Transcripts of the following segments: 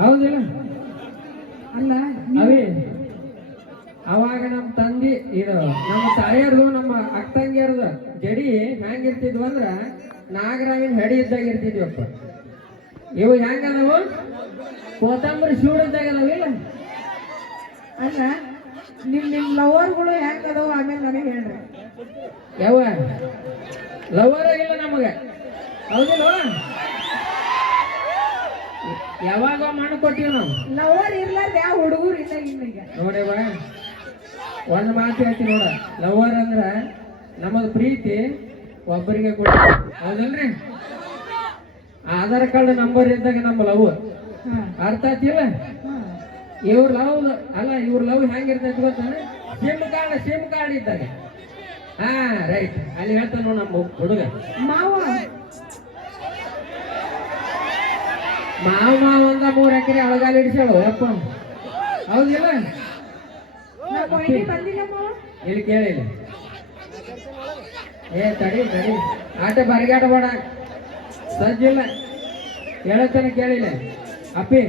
ಹೌದಿಲ್ಲ? ಅಲ್ಲ ಅವೇ ಅವಾಗ ನಮ್ಮ ತಂದಿ ಇದು ನಮ್ಮ ತಾಯಿಯರ್ದು ನಮ್ಮ ಅಕ್ಕ ತಂಗಿಯರ್ದು ಜಡಿ ಹೆಂಗಿರ್ತಿದ್ವು ಅಂದ್ರ ನಾಗರಾವಿನ ಹೆಡಿ ಇದ್ದಾಗ ಇರ್ತಿದ್ವಪ್ಪ. ಇವು ಹೆಂಗದವು? ಕೋತಂಬರಿ ಶೂಡ್ ಇದ್ದಾಗ ಅದಾವಿಲ್ಲ ಅಲ್ಲ ನಿಮ್ ನಿಮ್ ಲವರ್ಗಳು ಹೆಂಗದವು? ಆಮೇಲೆ ನನಗೆ ಹೇಳ್ರಿ. ಯಾವ ಲವರ್ ಇಲ್ಲ ನಮಗೆ. ಹೌದಿಲ್ವ? ಯಾವಾಗ ಮಣ್ಣು ಕೊಟ್ಟಿವಿ ನಾವು? ಲವರ್ ಇರ್ಲಾರ್ದ ಯಾವ ಹುಡುಗರು ಇಲ್ಲ ನೋಡಿ ನೋಡ್ಯವ ಒಂದು ಮಾತು ಹೇಳ್ತೀನಿ ನೋಡ. ಲವರ್ ಅಂದ್ರ ನಮಗ್ ಪ್ರೀತಿ ಒಬ್ಬರಿಗೆ ಕೊಡ ಹೌದಲ್ರಿ? ಆಧಾರ್ ಕಾರ್ಡ್ ನಂಬರ್ ಇದ್ದಾಗ ನಮ್ಮ ಲವ್. ಅರ್ಥ ಆತಿಲ್ಲ ಇವ್ರ ಲವ್ ಅಲ್ಲ ಇವ್ರ ಲವ್ ಹೆಂಗಿರ್ತೈತಿ ಗೊತ್ತಾ ಸಿಮ್ ಕಾರ್ಡ್ ಸಿಮ್ ಕಾರ್ಡ್ ಇದ್ದಾಗ. ಹಾ ರೈಟ್ ಅಲ್ಲಿ ಹೇಳ್ತಾನ ನೋಡ್ ನಮ್ಮ ಹುಡುಗ. ಮಾವ. ಮಾವ ಮಾವ ಒಂದ ಮೂರ್ ಎಕರೆ ಅಳಗಾಲ ಹಿಡಿಸಾಳು ಅಪ್ಪ. ಹೌದಿಲ್ಲ? ಇಲ್ಲಿ ಕೇಳಿಲ್ಲ ಏ ತಡಿ ತಡಿ. ಆಟ ಬರಿಗಾಟ ಬೇಡ. ಸಜ್ಜಿಲ್ಲ ಹೇಳತ್ತಾನೆ ಕೇಳಿಲ್ಲ ಅಪ್ಪಿ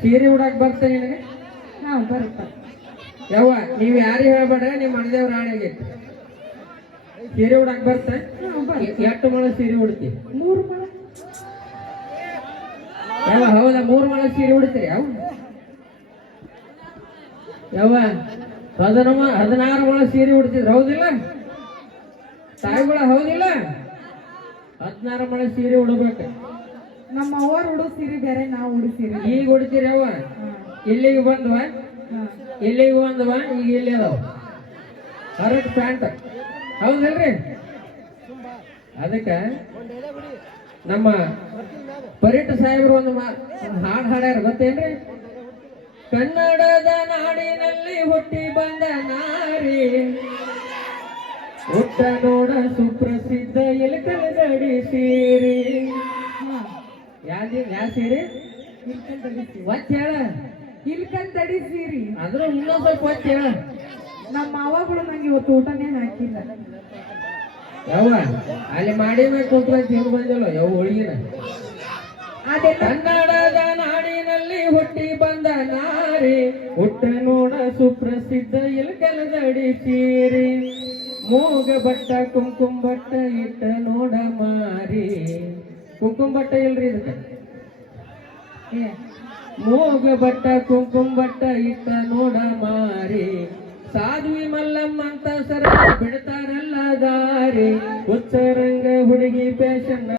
ಸೀರೆ ಉಡಾಕ್ ಬರ್ತ ನಿನಗೆ? ಹಾ ಬರುತ್ತ. ಯವ್ವ ನೀವು ಯಾರಿಗೆ ಹೇಳ್ಬೇಡ ನಿಮ್ಮ ಮನದೇವ್ರ ರಾಣಿಗೆ ಸೀರೆ ಉಡಾಕ್ ಬರ್ತ? ಎಷ್ಟು ಮೊಳ ಸೀರೆ ಉಡ್ತಿ? ಮೂರು ಮಳ. ಯವ್ವ ಹೌದಾ? ಮೂರು ಮೊಳ ಸೀರೆ ಉಡ್ತೀರಿ ಯಾವ ಹದಿನಮ ಹದಿನಾರು ಮೊಳ ಸೀರೆ ಉಡ್ತಿದ್ರು ಹೌದಿಲ್ಲ? ತಾಯಿಗಳ ಹೌದಿಲ್ಲ? ಹದಿನಾರು ಮೊಳ ಸೀರೆ ಉಡ್ಬೇಕು. ನಮ್ಮ ಅವರು ಉಡೋ ಸೀರೆ ಬೇರೆ ನಾವು ಉಡು ಸೀರೆ. ಈಗ ಉಡ್ತೀರಿ ಅವ ಇಲ್ಲಿಗೆ ಬಂದ್ವ? ಇಲ್ಲಿಗೆ ಬಂದ್ವ? ಈಗ ಇಲ್ಲಿ ಅದಾವ. ಹರಟ್ ಪ್ಯಾಂಟ್ ಹೌದಲ್ರಿ? ಅದಕ್ಕ ನಮ್ಮ ಪರಿಟ ಸಾಹೇಬರು ಒಂದು ಹಾಡು ಹಾಡ್ ಹಾಡ್ಯಾರ, ಗೊತ್ತೇನ್ರಿ? ಕನ್ನಡದ ನಾಡಿನಲ್ಲಿ ಹುಟ್ಟಿ ಬಂದ ನಾರಿ. ಹುಟ್ಟ ನೋಡ ಸುಪ್ರಸಿದ್ಧ ಎಲ್ಲಿ ಕಲಗಡಿ ಸೀರಿ. ಯಾವ್ದು ಯಾವ ಸೀರೆ? ಒತ್ತ ಹೇಳ. ತಡಿ ಸೀರಿ. ಆದ್ರೂ ಇನ್ನೊಂದ್ ಸ್ವಲ್ಪ ಹೇಳ. ನಮ್ಮ ಮಾವಗಳು ನಂಗೆ ಇವತ್ತು ಊಟನೇ ಹಾಕಿಲ್ಲ. ಯಾವ ಅಲ್ಲಿ ಮಾಡಿ ಮೇಲೆ ಕೂತ್ಕೊಂಡು ತಿಂದು ಬಂದಿಲ್ಲ ಯಾವ ಹೋಳಿಗೆನ ಕನ್ನಡದ ನಾಡಿನಲ್ಲಿ ಹುಟ್ಟಿ ಬಂದ ನಾರಿ ಹುಟ್ಟ ನೋಡ ಸುಪ್ರಸಿದ್ಧ ಇಲ್ಕಲದಡಿ ಸೀರಿ. ಮೂಗ ಬಟ್ಟ ಕುಂಕುಮ ಬಟ್ಟ ಇಟ್ಟ ನೋಡ ಮಾರಿ. ಕುಂಕುಮ ಬಟ್ಟ ಇಲ್ರಿ ಇದಕ್ಕೆ? ಮೂಗ ಬಟ್ಟ ಕುಂಕುಮ ಬಟ್ಟ ಇಟ್ಟ ನೋಡ ಮಾರಿ. ಸಾಧ್ವಿ ಮಲ್ಲಮ್ಮ ಅಂತ ಸರ ಬಿಡ್ತಾರಲ್ಲ ದಾರಿ. ಉಚ್ಚರಂಗ ಹುಡುಗಿ ಫ್ಯಾಷನ್